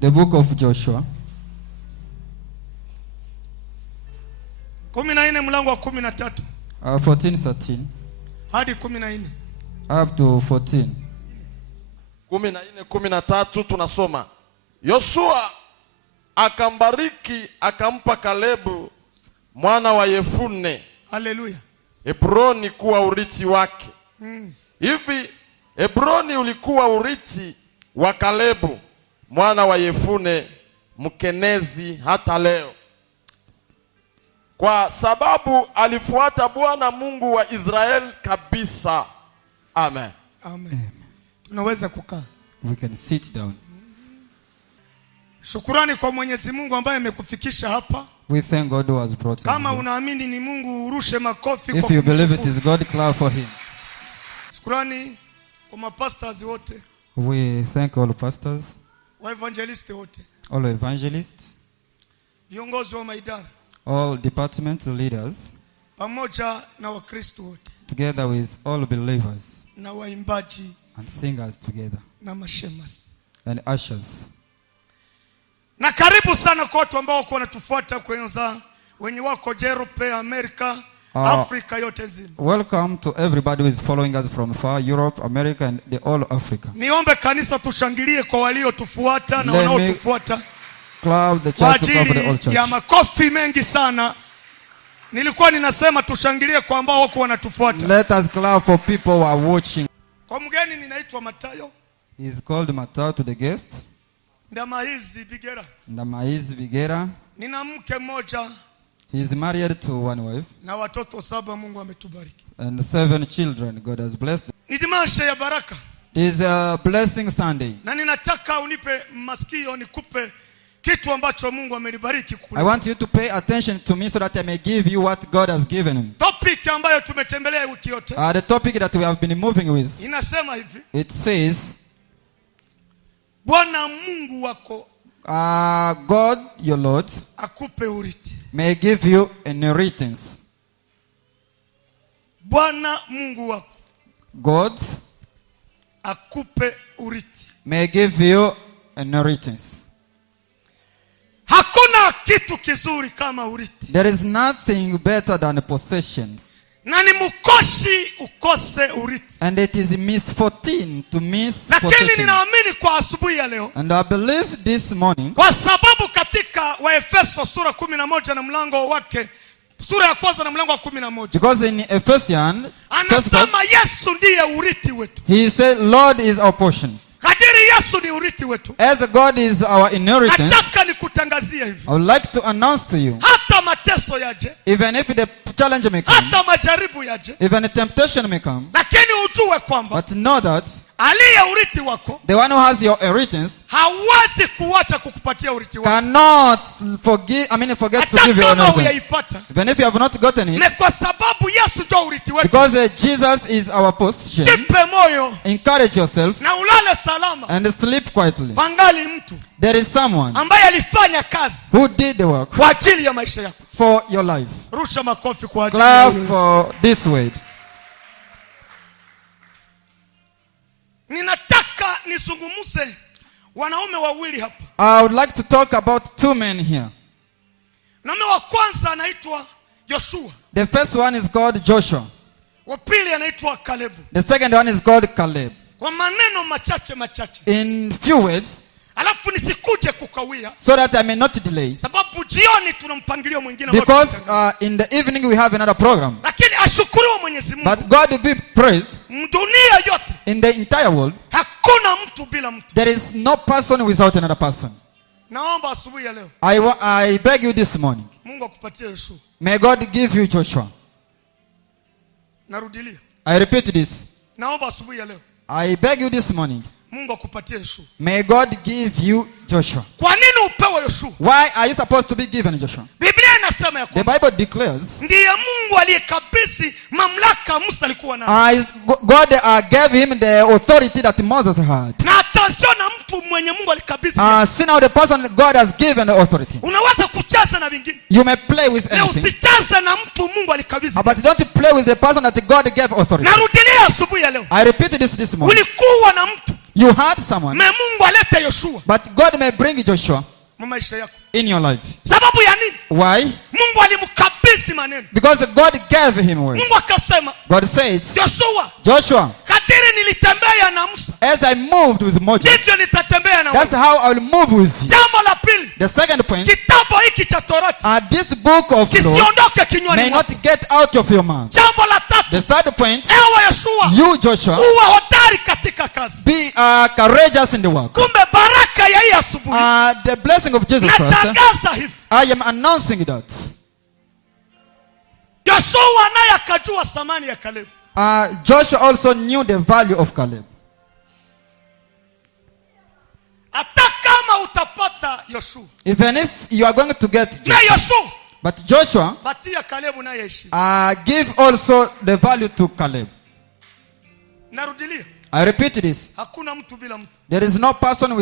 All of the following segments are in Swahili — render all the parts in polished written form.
The book of Joshua. 14 mlango wa 13. 14:13. Hadi 14. Up to 14. 14:13 tunasoma. Yoshua akambariki akampa Kalebu mwana wa Yefune. Haleluya. Hebroni kuwa urithi wake. Hivi Hebroni ulikuwa urithi wa Kalebu mwana wa Yefune Mkenezi hata leo, kwa sababu alifuata Bwana Mungu wa Israeli kabisa. Amen. Amen. Tunaweza kukaa. We can sit down. Shukrani kwa Mwenyezi Mungu ambaye amekufikisha hapa. We thank God who has brought us. Kama unaamini ni Mungu, urushe makofi kwa If you believe it is God, clap for him. Shukrani kwa mapastors wote. We thank all pastors, Wa evangelists wote. all evangelists, Viongozi wa maidara. all department leaders, Pamoja na Wakristo wote. together with all believers Na waimbaji and singers together na mashemasi. and ushers. Na karibu sana kwa watu ambao wanatufuata kwenye wenye wako Europe, America, Africa yote nzima. Welcome to everybody who is following us from far, Europe, America and the all Africa. Niombe kanisa tushangilie kwa waliotufuata na wanaotufuata. Clap the church to cover the all church. Ya makofi mengi sana. Nilikuwa ninasema tushangilie kwa ambao wako wanatufuata. Let us clap for people who are watching. Kwa mgeni ninaitwa Matayo. He is called Matao to the guests. Ndamaizi Bigera. Ndamaizi Bigera. Nina mke mmoja. He is married to one wife. Na watoto 7 Mungu ametubariki. And 7 children God has blessed. Ni dimasha ya baraka. It is a blessing Sunday. Na ninataka unipe masikio nikupe kitu ambacho Mungu amenibariki kukula. I want you to pay attention to me so that I may give you what God has given him. Topic ambayo tumetembelea wiki yote. The topic that we have been moving with. Inasema hivi. It says, Bwana Mungu wako, God your Lord akupe urithi. may give you an inheritance. Bwana Mungu wako, God akupe urithi. may give you an inheritance. Hakuna kitu kizuri kama urithi. There is nothing better than possessions. Na ni mkosi ukose urithi. And it is misfortune to miss Lakini possessions. ninaamini kwa asubuhi ya leo. And I believe this morning. Kwa sababu katika Waefeso sura 11 na mlango wake, sura ya kwanza na mlango wa 11. Because in Ephesians, anasema Yesu ndiye urithi wetu. he said, Lord is our portion. Kadiri Yesu ni urithi wetu. As God is our inheritance, nataka nikutangazia hivi. I would like to announce to you, hata mateso yaje, even if the challenge may come, hata majaribu yaje, even a temptation may come, lakini ujue kwamba but know that aliye urithi wako, the one who has your inheritance, hawezi kuacha kukupatia urithi wako. cannot forget to give you inheritance. Even if you have not gotten it, na kwa sababu Yesu ndio urithi wetu, because Jesus is our portion, jipe moyo, encourage yourself, na ulale salama, and sleep quietly. pangali mtu There is someone ambaye alifanya kazi who did the work kwa ajili ya maisha yako. for your life. Rusha makofi kwa ajili ya Clap for this word. Ninataka nizungumze wanaume wawili hapa. I would like to talk about 2 men here. Mume wa kwanza anaitwa Joshua. The first one is called Joshua. Wa pili anaitwa Caleb. The second one is called Caleb. Kwa maneno machache, in few words, alafu nisikuje kukawia, so that I may not delay, sababu jioni tuna mpangilio mwingine, because in the evening we have another program. Lakini ashukuriwe Mwenyezi Mungu, but God be praised, dunia yote, in the entire world, hakuna mtu bila mtu. there is no person without another person. Naomba asubuhi ya leo, I beg you this morning, Mungu akupatie Yoshua. may God give you Joshua. Narudilia, I repeat this. naomba asubuhi ya leo, I beg you this morning, Mungu akupatie Yoshua. may God give you Joshua. Kwa nini upewe Yoshua? Why are you supposed to be given Joshua? Biblia inasema ya The kwamba Bible declares, ndiye Mungu aliyekabidhi mamlaka Musa alikuwa nayo. God gave him the authority that Moses had. Na atasiona mtu mwenye Mungu alikabidhi. See now the person God has given the authority. Unaweza kucheza na vingine, You may play with na anything, usicheze na mtu Mungu alikabidhi. but don't play with the person that God gave authority. Narudilia asubuhi ya leo, I repeat this morning. ulikuwa na mtu, You had someone. Mungu alete Yoshua. But God may bring Joshua Maisha yako. In your life. Sababu ya nini? Why? Mungu alimkabidhi maneno. Because God gave him words. Mungu akasema. God says. Joshua. Kadiri nilitembea na Musa. As I moved with Moses. Ndivyo nitatembea na wewe. That's how I will move with you. Jambo la pili. The second point. Kitabu hiki cha Torati. This book of law may not get out of your mouth. Jambo la tatu. The third point. Ewe Yoshua. You Joshua. Uwe hodari katika kazi. Be courageous in the work. Kumbe baraka ya hii asubuhi. The blessing of Jesus Christ. I am announcing that. Joshua naye akajua thamani ya Caleb. Joshua also knew the value of Caleb. Hata kama utapata Yoshua. Even if you are going to get Joshua. But Joshua, patia Caleb naye heshima. Give also the value to Caleb. Narudilia. I repeat this. Hakuna mtu bila mtu. There is no person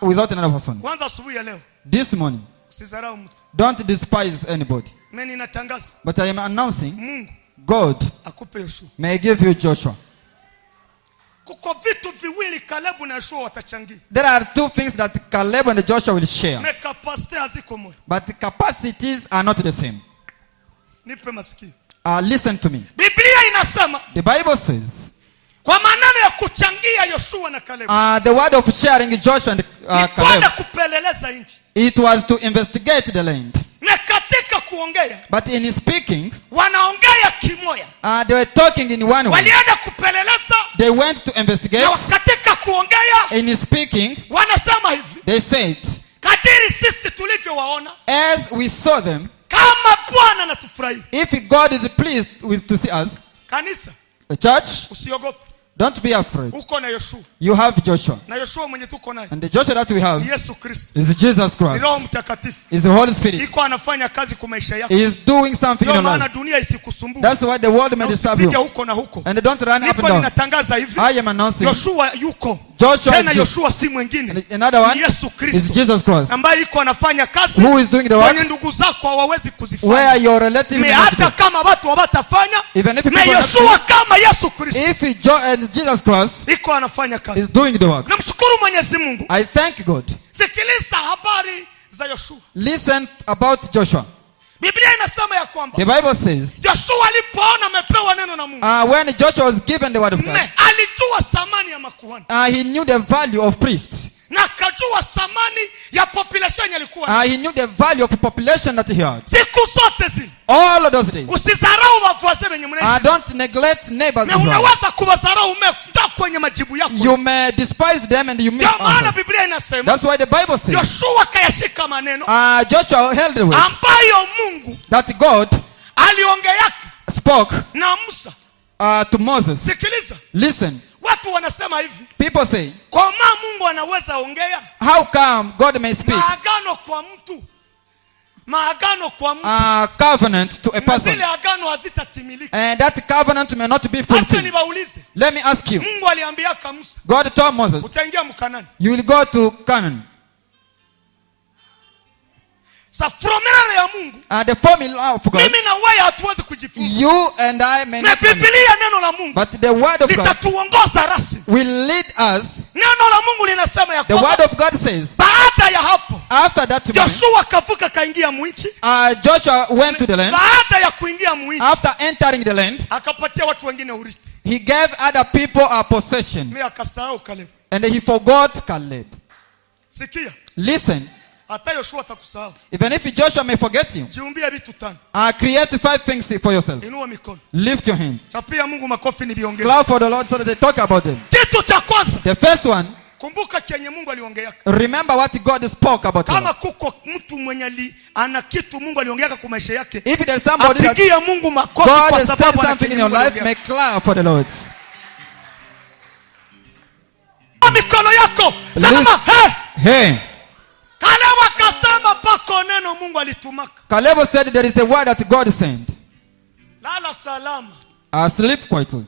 without another person. Kwanza asubuhi ya leo. This morning. Usizarau mtu. Don't despise anybody. Mimi natangaza. But I am announcing. Mungu. God akupe Yoshua. May give you Joshua. Kuko vitu viwili Caleb na Yoshua watachangia. There are two things that Caleb and Joshua will share. Capacity haziko moja. But the capacities are not the same. Nipe masikio. Listen to me. Biblia inasema. The Bible says. Kwa maneno ya kuchangia Yoshua na Caleb. The word of sharing Joshua and Caleb. Kupeleleza nchi. It was to investigate the land. Na katika kuongea. But in speaking. Wanaongea kimoja. They were talking in one way. Walienda kupeleleza. They went to investigate. Na katika kuongea. In speaking. Wanasema hivi. They said. Kadiri sisi tulivyowaona. As we saw them. Kama Bwana anatufurahia. If God is pleased with to see us. Kanisa. The church. Usiogope. Don't be afraid. Uko na Yoshua. You have Joshua. Na Yoshua mwenye tuko naye. And the Joshua that we have Yesu Kristo. Is Jesus Christ. Roho Mtakatifu. Is the Holy Spirit. Iko anafanya kazi kwa maisha yako. He is doing something in your life. Dunia isikusumbue. That's why the world may disturb you. Huko na huko. And don't run up and down. Ninatangaza hivi. I am announcing. Yoshua yuko. Joshua tena Yoshua si mwingine. Another one Yesu Kristo. Is Jesus Christ. Ambaye iko anafanya kazi. Who is doing the work? Kwenye ndugu zako hawawezi kuzifanya. Where your relative hata kama watu hawatafanya. Even if na Yoshua kama Yesu Kristo. If Jesus Christ iko anafanya kazi. Is doing the work. Namshukuru Mwenyezi Mungu. I thank God. Sikiliza habari za Yoshua. Listen about Joshua. Biblia inasema ya kwamba the Bible says Joshua alipoona amepewa neno na Mungu. When Joshua was given the word of God. Alijua thamani ya makuhani. He knew the value of priests. Na kajua thamani ya population alikuwa. He knew the value of the population that he had. Siku zote zile. All of those days. Usizarau watu wenye mnaishi. Don't neglect neighbors. Na unaweza kuwadharau umetoka kwenye majibu yako. You may despise them and you may. Maana Biblia inasema. That's why the Bible says. Yoshua kayashika maneno. Joshua held the words. Ambayo Mungu. That God. Aliongea. Spoke. Na Musa. To Moses. Sikiliza. Listen. Watu wanasema hivi. People say. Kwa maana Mungu anaweza ongea. How come God may speak? Maagano kwa mtu. Maagano kwa mtu. Covenant to a person. Zile agano hazitatimilika. And that covenant may not be fulfilled. Let me ask you. Mungu aliambia Musa. God told Moses. Utaingia Mkanani. You will go to Canaan. Sa formula ya Mungu. The formula of God. Mimi na wewe hatuwezi kujifunza. You and I may not. Biblia neno la Mungu. But the word of God litatuongoza rasmi. Will lead us. Neno la Mungu linasema ya kwamba. The word of God says. Baada ya hapo. After that. Joshua kavuka kaingia mwinchi. Joshua went to the land. Baada ya kuingia mwinchi. After entering the land. Akapatia watu wengine urithi. He gave other people a possession. Mimi akasahau Caleb. And he forgot Caleb. Sikia. Listen. Hata Yoshua atakusahau. Even if Joshua may forget you. Jiumbie vitu tano. Create 5 things for yourself. Inua mikono. Lift your hands. Chapia Mungu makofi nibiongeze. Clap for the Lord so that they talk about them. Kitu cha kwanza. The first one. Kumbuka kenye Mungu aliongea. Remember what God spoke about. Kama kuko mtu mwenye ana kitu Mungu aliongea kwa maisha yake. If there's somebody that apigia Mungu makofi kwa sababu God something in your life, may clap for the Lord. Mikono yako. Sema hey. Caleb akasema pako neno Mungu alitumaka. Caleb said there is a word that God sent. Lala salama. Sleep quietly.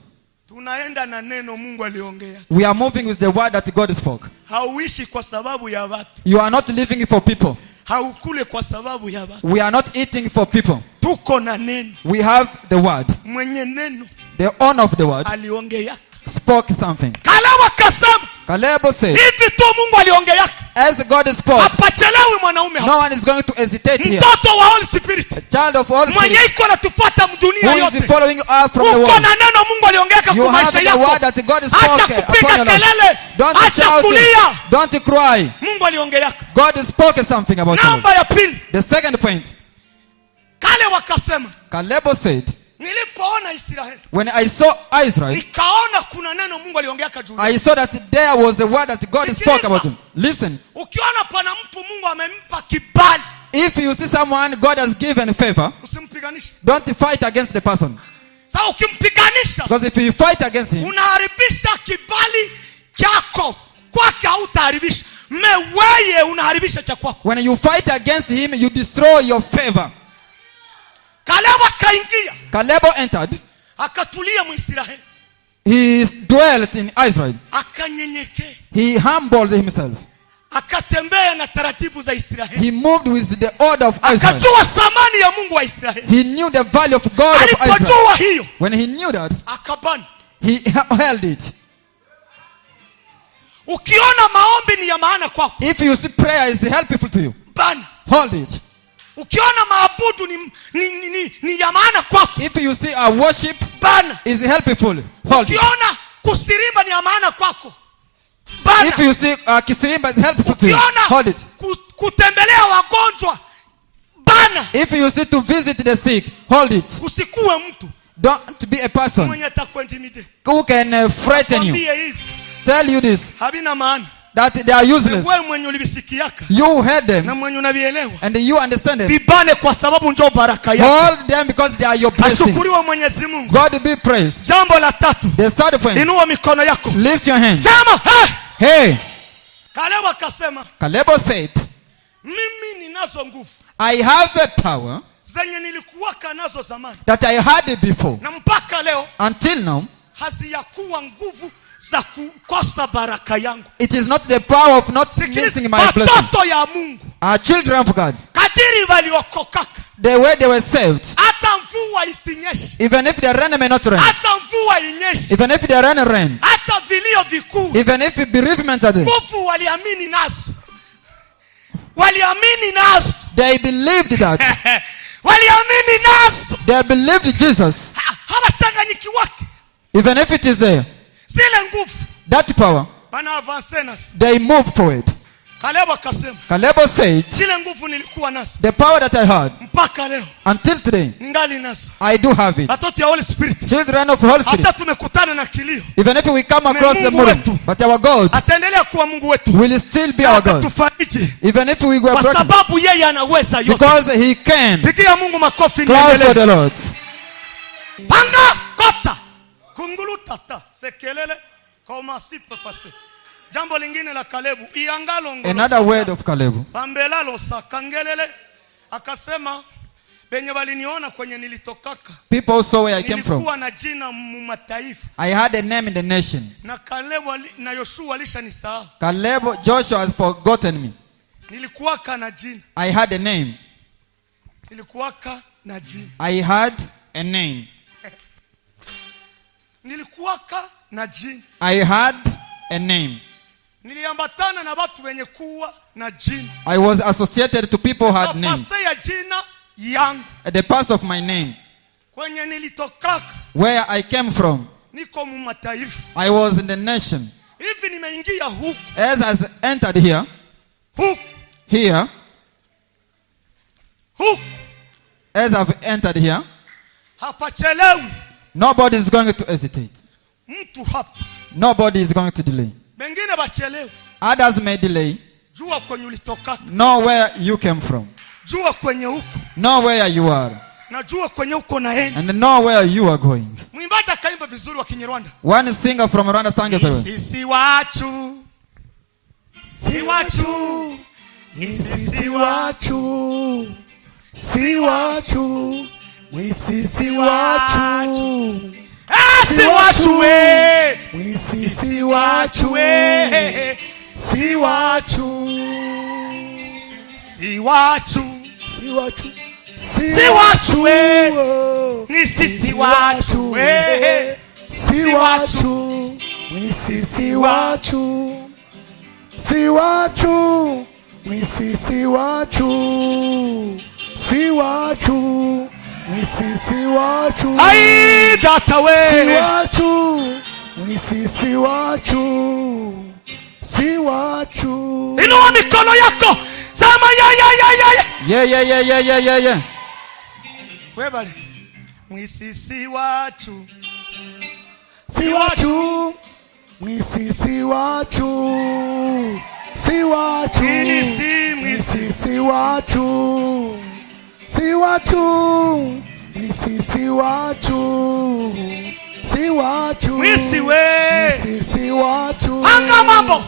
Tunaenda na neno Mungu aliongea. We are moving with the word that God spoke. Hauishi kwa sababu ya watu. You are not living for people. Haukule kwa sababu ya watu. We are not eating for people. Tuko na neno. We have the word. Mwenye neno. The owner of the word aliongea. Spoke something. Caleb akasema Caleb said, hivi tu Mungu aliongea, as God spoke, hapachelewi mwanaume no one is going to hesitate here. Mtoto wa Holy Spirit, A child of Holy mwenye Spirit, iko natufuata dunia who yote. is following us from the Uko world. na neno Mungu aliongea kwa You maisha have the yako. word that God Acha spoke upon kupiga your life. kelele, Don't acha shout kulia. it. Don't cry. Mungu aliongea. God spoke something about you. Namba ya pili, The second point, kale wakasema, Caleb said, nilipoona Israeli, when I saw Israel, nikaona kuna neno Mungu aliongea juu. I saw that there was a word that God spoke about him. Listen, Ukiona pana mtu Mungu amempa kibali, if you see someone God has given favor, usimpiganishe. don't fight against the person. Sasa ukimpiganisha, Because if you fight against him, unaharibisha kibali chako. Kwake hautaharibisha. Wewe unaharibisha cha kwako. when you fight against him, you destroy your favor. Caleb akaingia, Caleb entered. akatulia Mwisraeli, He dwelt in Israel. akanyenyekea, He humbled himself. akatembea na taratibu za Israeli, He moved with the order of Israel. akajua thamani ya Mungu wa Israeli. He knew the value of God of Israel. Alipojua hiyo, When he knew that, akabana. he held it. Ukiona maombi ni ya maana kwako, If you see prayer is helpful to you, bana. hold it. Ukiona maabudu ni ya maana kwako, If you see a worship bana. is helpful, hold it. Ukiona kusirimba ni ya maana kwako, bana. If you see kisirimba is helpful to you, hold it. Kutembelea wagonjwa, bana. If you see to visit the sick, hold it. Usikuwe mtu Don't be a person mwenye atakuintimidate. who can frighten you. Kwambie hivi, Tell you this, habina maana. that they are useless. Wewe mwenye ulivisikiaka You heard them na mwenye unavielewa, and you understand it. bibane kwa sababu njoo baraka yako. Hold them because they are your blessing. Ashukuriwe Mwenyezi Mungu. God be praised. Jambo la tatu, The third point, inua mikono yako, lift your hands. sema Hey, Caleb akasema, Caleb said, mimi ninazo nguvu I have a power zenye nilikuwaka nazo zamani that I had it before. na mpaka leo Until now, haziyakuwa nguvu za kukosa baraka yangu. it is not the power of not missing my blessing. Watoto ya Mungu Our children of God, kadiri waliokokaka, the way they were saved, hata mvua isinyeshe, even if the rain may not rain, hata mvua inyeshe, even if the rain rain, hata vilio vikuu, even if bereavements are there, nguvu waliamini nazo, waliamini nazo, they believed that. waliamini nazo, They believed Jesus. hawachanganyiki wake. Even if it is there, Zile nguvu that power, bana avance nazo. they move forward. Caleb akasema, Caleb said, zile nguvu nilikuwa nazo the power that I had mpaka leo until today, ningali nazo. I do have it. Watoto ya Holy Spirit, Children of Holy Spirit, hata tumekutana na kilio, even if we come across the Mungu moon, wetu. but our God ataendelea kuwa Mungu wetu, will still be our God. atatufariji Even if we go kwa broken, sababu yeye anaweza yote. because He can. Pigia Mungu makofi. Clap for the Niendelee. Lord. Panga kota kungulu tata sekelele kwa masipa pase. Jambo lingine la Kalebu, iangalo ngolo. Another word of Caleb. Pambelalo sakangelele, akasema benye waliniona kwenye nilitokaka, People saw where I came from. nilikuwa na jina mumataifa. I had a name in the nation. Na Kalebu na Yoshua alishanisahau. Caleb, Joshua has forgotten me. Nilikuwaka na jina. I had a name. Nilikuwaka na jina. I had a name. Nilikuwaka na jina. I had a name. Niliambatana na watu wenye kuwa na jina. I was associated to people who had name. Pasta ya jina yangu. The past of my name. Kwenye nilitokaka, Where I came from. niko mumataifa. I was in the nation. Hivi nimeingia huku. As I entered here. Huku. Here. Huku. As I've entered here. Hapachelewi. Nobody is going to hesitate. Mtu hapa. Nobody is going to delay. Bengine bachelewi. Others may delay. Jua kwenye ulitokaka. Know where you came from. Jua kwenye huku. Know where you are. Na jua kwenye huko naenda. And know where you are going. Mwimbaji akaimba vizuri wa Kinyarwanda. One singer from Rwanda sang it. Sisi wachu. Si wachu. Sisi wachu. Si wachu. Sisi wachu. Si wachu we. Sisi wachu. we. Si wachu. Si wachu. Si wachu. Si wachu we. Ni sisi wachu we. Si wachu. Mwisisi wachu, si wachu, mwisisi wachu, si wachu, mwisisi wachu, Ai data si we. wachu, mwisisi wachu, si wachu. Inua mikono yako. Sema ya. Yeah. We bali. Mwisisi wachu. Si wachu, mwisisi wachu, si wachu, mwisisi wachu, si wachu, mwisisi wachu, si wachu, Mwisi we. mwisisi wachu, Anga mambo.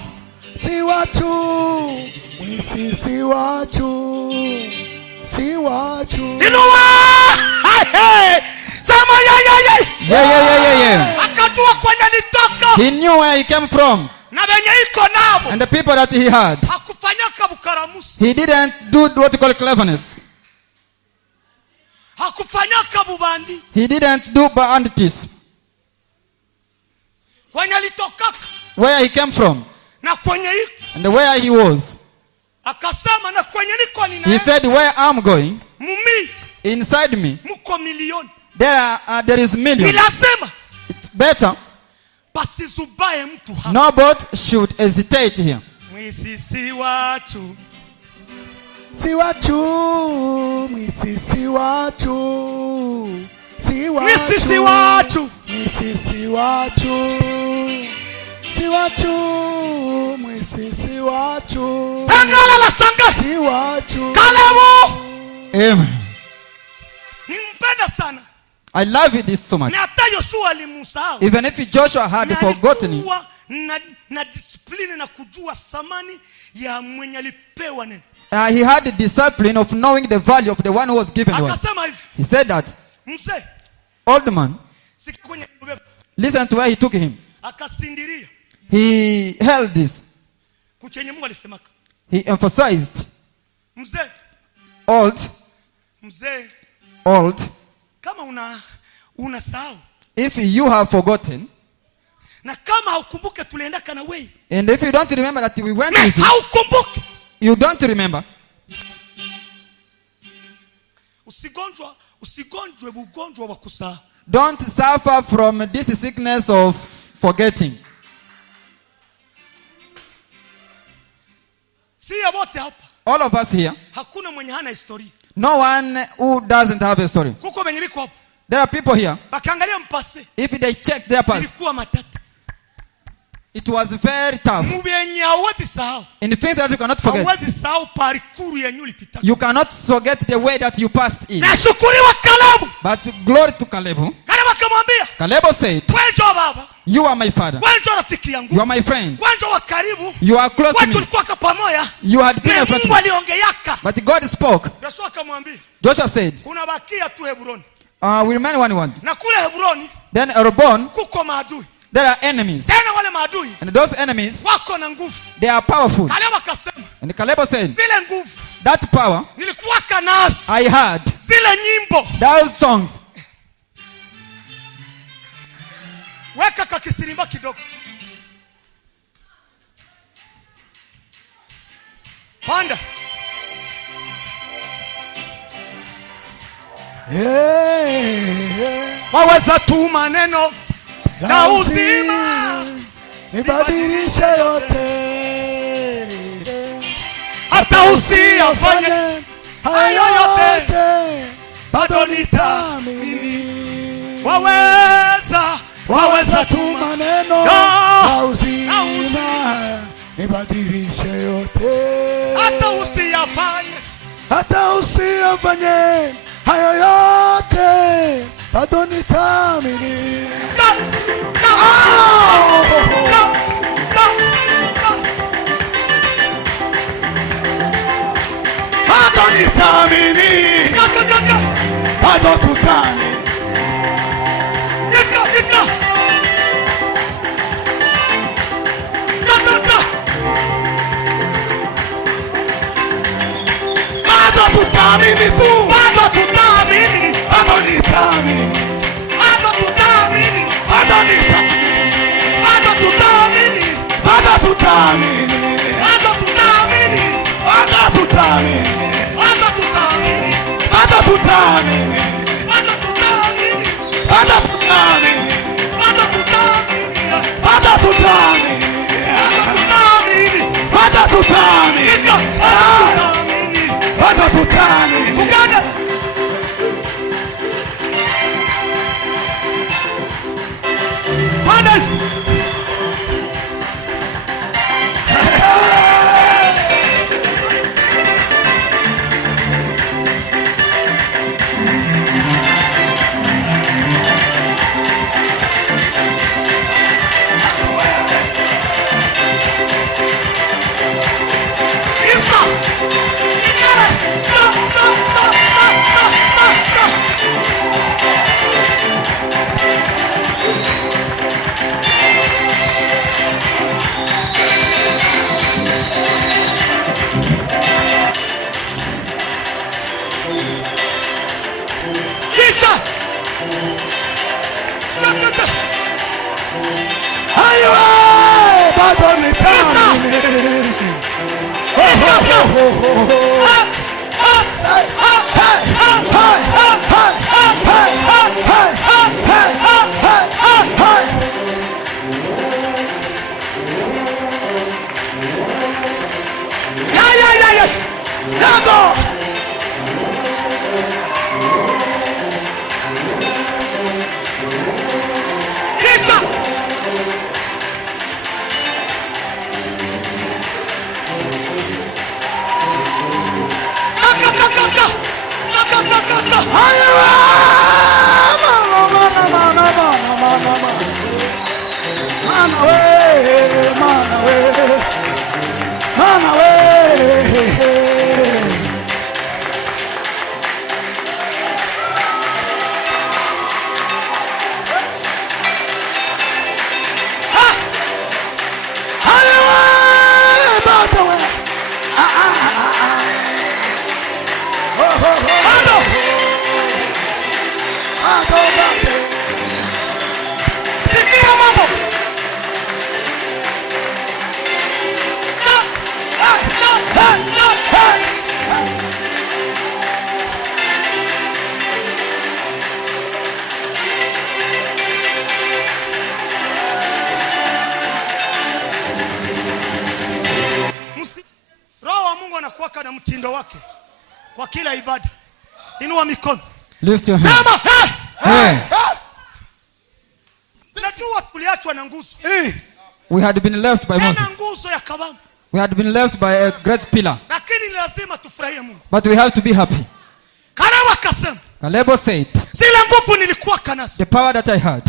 si wachu, mwisisi wachu, si wachu. Inua. Hey. Sema ya. Yeah. Akajua kwenye nitoka. He knew where he came from Na benye iko nabo. and the people that he had. Hakufanyaka bukaramusi. He didn't do what you call cleverness. Hakufanyaka bubandi. He didn't do bandits. Kwenye litokaka. Where he came from Na kwenye iko. and where he was. Akasema na kwenye niko He ninaenda. said, where I'm going, Mumi. inside me, Muko milioni. there is millions. Nilasema. It's better Pasizubaye mtu hapa. nobody should hesitate here. Mwisisi wachu. Si wachu, mwisisi wachu, si wachu, Mwisisi wachu. mwisisi wachu, si wachu, mwisisi wachu, Angala la sanga. si wachu. Kalebu. Amen. Nimpenda sana. I love this so much. Na hata Yoshua alimusahau. Even if Joshua had Na forgotten him, alikuwa na discipline na kujua samani ya mwenye alipewa neno. he had the discipline of knowing the value of the one who was given to us. Akasema hivi. He said that, Mzee. old man, Siki kwenye kubeba. listen to where he took him. Akasindiria. He held this. Kuchenye Mungu alisemaka. He emphasized, Mzee. Mzee. old, Kama unasahau. if you have forgotten, Na kama haukumbuke tuliendaka na wewe. and if you don't remember that we went with you, Haukumbuke. you don't remember, Usigonjwe ugonjwa wa kusahau. don't suffer from this sickness of forgetting. Si ya wote hapa. All of us here, Hakuna mwenye hana historia. no one who doesn't have a story. Kuko benye biko hapa. There are people here, Bakaangalia mpase. if they check their past, Ilikuwa matata. it was very tough. Mubenye hauwezi sahau. In things that you cannot forget, Hauwezi sahau parikuru yenyu ulipita. you cannot forget the way that you passed in. Nashukuriwa Kalebu. But glory to Caleb. Kalebu akamwambia, Caleb said, wewe njoo baba. you are my father. Wewe njoo rafiki yangu. You are my friend. Wewe njoo wa karibu. You are close to Wewe me. tulikuwa pamoja. You had been Na a friend to Mungu me. aliongeaka. But God spoke. Yoshua akamwambia, Joshua said, unabakia tu Hebroni. we remain one. Na kule Hebroni Then Rehoboam, kuko maadui. there are enemies. Tena wale maadui And those enemies, wako na nguvu. they are powerful. Kalebu akasema, And Caleb said, zile nguvu that power nilikuwaka nazo. I had, Zile nyimbo those songs, weka kakisirimba kidogo. Panda. Waweza tu maneno na uzima nibadilishe yote, hata usiyafanye hayo yote, bado nitaamini. Waweza tu tu maneno na uzima, nibadilishe yote, hata usiyafanye hata usiyafanye hayo yote, bado nitaamini. Bado nitaamini, bado tutaamini. Bado tutaamini tu, bado tutaamini, bado nitaamini, bado tutaamini, bado nitaamini, bado tutaamini. tutaamini. Bado tutaamini. Bado tutaamini. Bado tutaamini. Bado tutaamini. Bado tutaamini. Bado tutaamini. Bado tutaamini. Bado tutaamini. Bado tutaamini. Bado tutaamini. Bado tutaamini. Tukana. Bado. Bado nitaamini. anakuwaka na mtindo wake kwa kila ibada. Inua mikono. Lift your hand. Sema hey. Najua tuliachwa na nguzo. We had been left by Moses. Nguzo ya kabambi. We had been left by a great pillar. Lakini lazima tufurahie Mungu. But we have to be happy. Kalebu akasema. Kalebo said, zile nguvu nilikuwa nazo. the power that I had,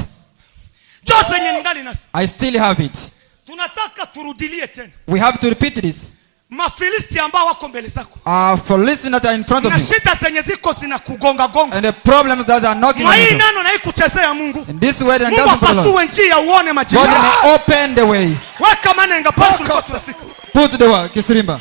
Jose ningali nazo. I still have it. Tunataka turudilie tena. We have to repeat this. Mafilisti ambao wako mbele zako. For listeners that are in front of you. Na shida zenye ziko zinakugonga gonga. And the problems that are knocking on you. Hii neno na ikuchezea Mungu. In this way and Mungu apasue njia uone majibu. God may open the way. Weka manenga pale tulikuwa tunafika. Put the word Kisirimba.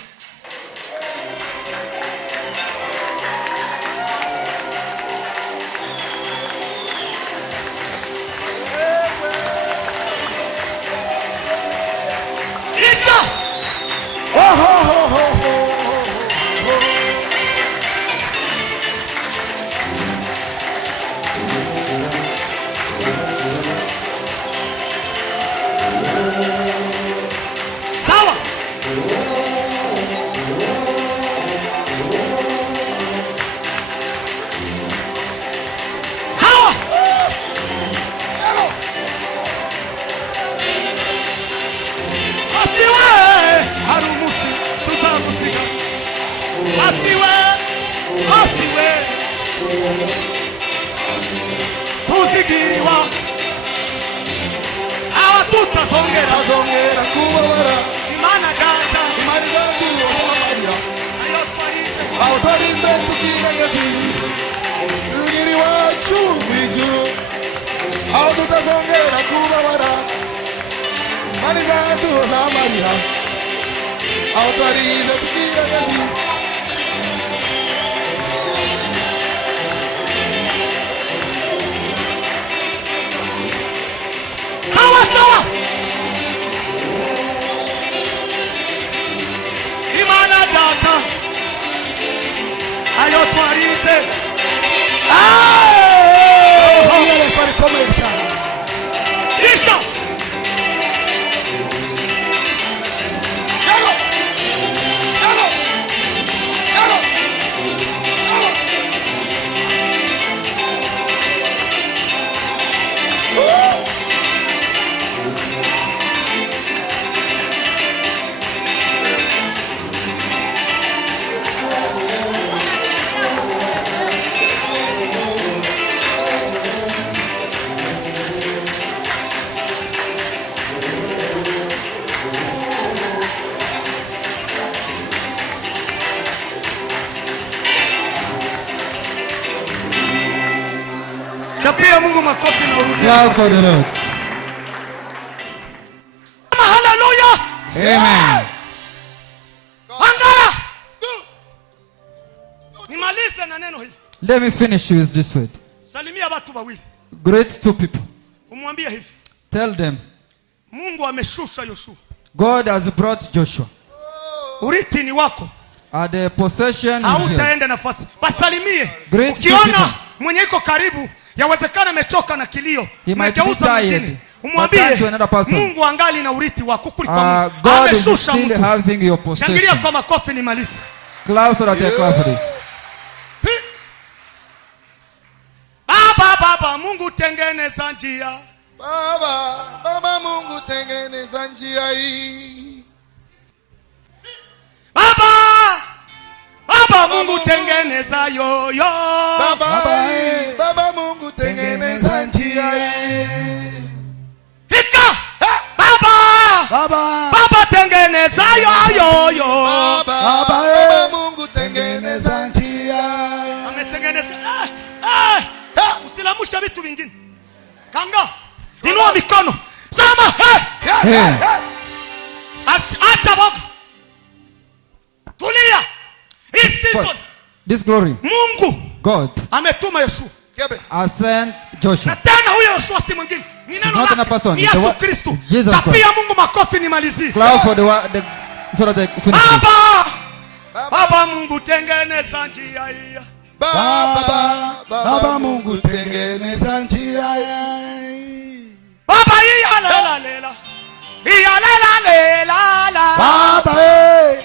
Tuzigiriwa awa tutasongera kubabara imana data imani zangu Maria autorize tukirengezi tugiri wacu mwijuru aho tutasongera kubabara imani zangu Maria autorize tukirengezi. Rudisha. Chapia Mungu makofi na urudi. Clap for the Lord. Hallelujah. Amen. Angala. Nimalize na neno hili. Let me finish with this word. Salimia watu wawili. Great two people. Umwambie hivi. Tell them, Mungu ameshusha Yoshua. God has brought Joshua. Urithi ni wako. The possession is here. Hautaenda nafasi. Basalimie. Great Ukiona mwenye iko karibu, yawezekana amechoka na kilio. Umegeuza mwingine. Umwambie Mungu angali na urithi wako kuliko Mungu. God is still having your possession. Shangilia kwa makofi nimalize. Clap so that they clap for this. Baba Mungu tengeneza njia. Baba Mungu tengeneza njia hii. Baba Mungu tengeneza yoyo. Baba Mungu tengeneza njia hii. Hika. Baba tengeneza yoyo. Baba Mungu tengeneza njia. Ametengeneza. Usilamusha vitu vingine. Kanga. Inua mikono. Sema acha Baba. Tulia. This season. This glory. Mungu. God. Ametuma Yoshua. Has sent Joshua. Na tena huyo Yoshua si mwingine. Ni neno lake. Ni Yesu Kristo. Chapia Mungu makofi nimalizie. Clap for the so that they finish. Baba Mungu tengeneza njia hii. Baba Mungu tengeneza njia hii. Baba lela.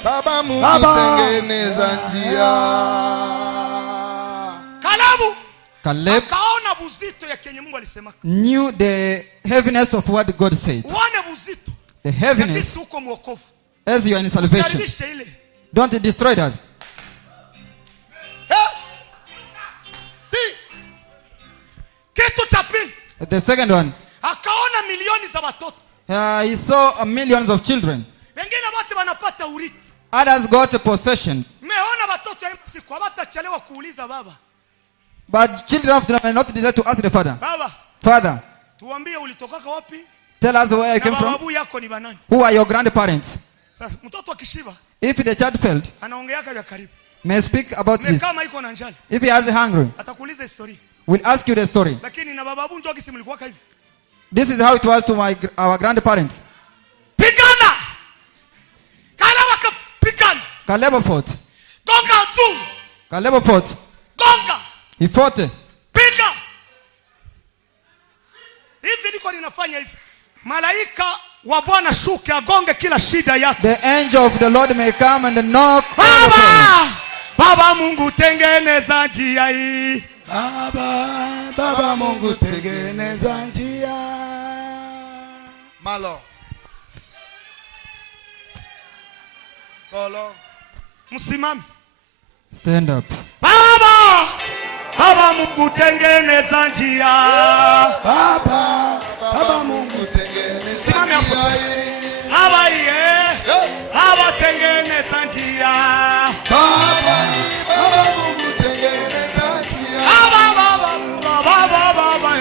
Baba Mungu tengeneza njia. Caleb akaona buzito ya kenye Mungu alisema. Knew the heaviness of what God said. Uone buzito. The heaviness. Uko mwokovu. As you are in salvation. Don't destroy that. Kitu cha pili. The second one. Akaona milioni za watoto. He saw millions of children. Wengine wote wanapata urithi. Others got possessions. Meona watoto siku hawatachelewa kuuliza baba. But children of them are not delayed to ask the father. Baba. Father. Tuambie ulitokaka wapi? Tell us where you came from. Babu yako ni banani? Who are your grandparents? Sasa mtoto akishiba. If the child failed. Anaongeaka vya karibu. May speak about this. Kama iko na njala. If he has hungry. Atakuuliza historia. We'll ask you the story. Lakini na bababu njoo kisi mlikuwa hivi. This is how it was to our grandparents. Pigana. Pigana. Caleb fought. Gonga tu. Caleb fought. Gonga. He fought. Piga. Hivi niko ninafanya hivi. Malaika wa Bwana shuke agonge kila shida yako. The angel of the Lord may come and knock. Baba Mungu tengeneza njia hii. Baba Mungu tengeneza njia. Malo. Kolo. Msimame. Stand up. Baba Mungu tengeneza njia. Baba Mungu tengeneza njia. Baba tengeneza njia. Baba Mungu tengeneza njia. Baba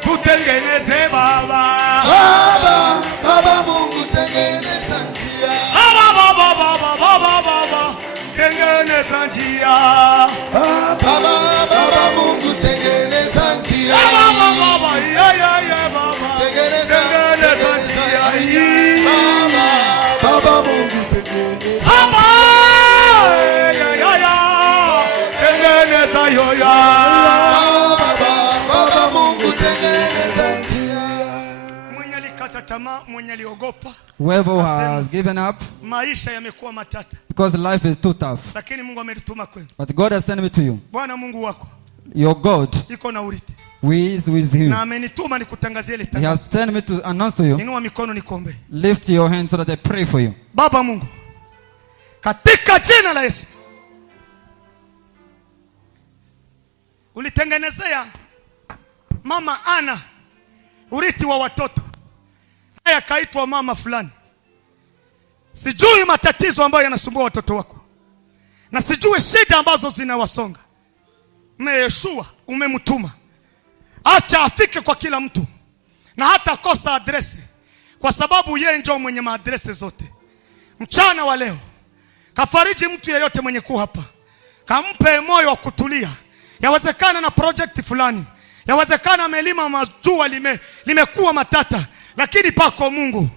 tutengeneze baba. Baba Mungu tengeneza njia. Baba tengeneza njia. Baba Mungu tengeneza njia. Baba alikata tamaa, mwenye aliogopa, whoever has given up, maisha yamekuwa matata, because life is too tough, lakini Mungu amenituma kwenu. but God has sent me to you. Bwana Mungu wako, your God, iko na urithi, is with you. na amenituma nikutangazie ile He tangazo. has sent me to announce to you. Inua mikono nikombe. Lift your hands so that I pray for you. Baba Mungu, katika jina la Yesu, ulitengenezea mama Ana urithi wa watoto, naye akaitwa mama fulani. Sijui matatizo ambayo yanasumbua watoto wako, na sijui shida ambazo zinawasonga. Yeshua umemtuma, acha afike kwa kila mtu, na hata kosa adresi, kwa sababu yeye ndio mwenye maadresi zote. Mchana wa leo kafariji mtu yeyote mwenye kuwa hapa, kampe moyo wa kutulia. Yawezekana na project fulani, yawezekana amelima majua limekuwa matata, lakini pako Mungu.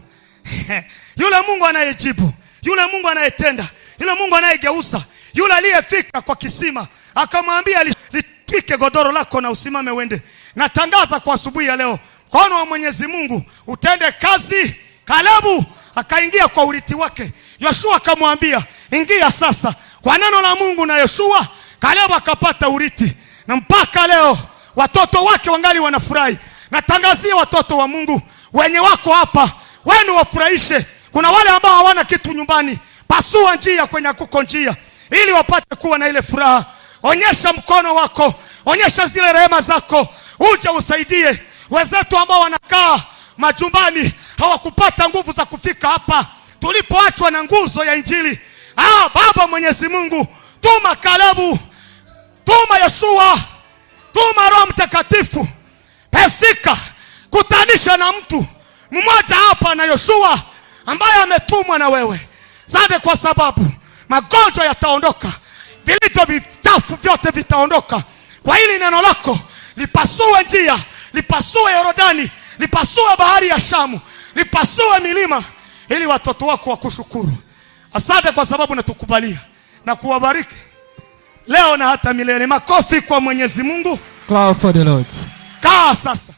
Yule Mungu anayejibu, yule Mungu anayetenda, yule Mungu anayegeuza, yule aliyefika kwa kisima akamwambia litwike godoro lako na usimame wende. Natangaza kwa asubuhi ya leo, mkono wa Mwenyezi Mungu utende kazi. Kalebu akaingia kwa urithi wake. Yoshua akamwambia ingia sasa. Kwa neno la Mungu na Yoshua, Kalebu akapata urithi, na mpaka leo watoto wake wangali wanafurahi. Natangazia watoto wa Mungu wenye wako hapa, wenu wafurahishe. Kuna wale ambao hawana kitu nyumbani, pasua njia kwenye kuko njia, ili wapate kuwa na ile furaha. Onyesha mkono wako, onyesha zile rehema zako, uje usaidie wenzetu ambao wanakaa majumbani, hawakupata nguvu za kufika hapa tulipoachwa na nguzo ya Injili. Baba Mwenyezi Mungu, tuma Kalebu, tuma Yoshua, tuma Roho Mtakatifu, pesika kutanisha na mtu mmoja hapa na Yoshua ambaye ametumwa na wewe. Asante kwa sababu magonjwa yataondoka, vilivyo vichafu vyote vitaondoka. Kwa hili neno lako lipasue njia, lipasue Yordani, lipasue bahari ya Shamu, lipasue milima, ili watoto wako wakushukuru. Asante kwa sababu natukubalia na kuwabariki leo na hata milele. Makofi kwa Mwenyezi Mungu. Clap for the Lord. Kaa sasa.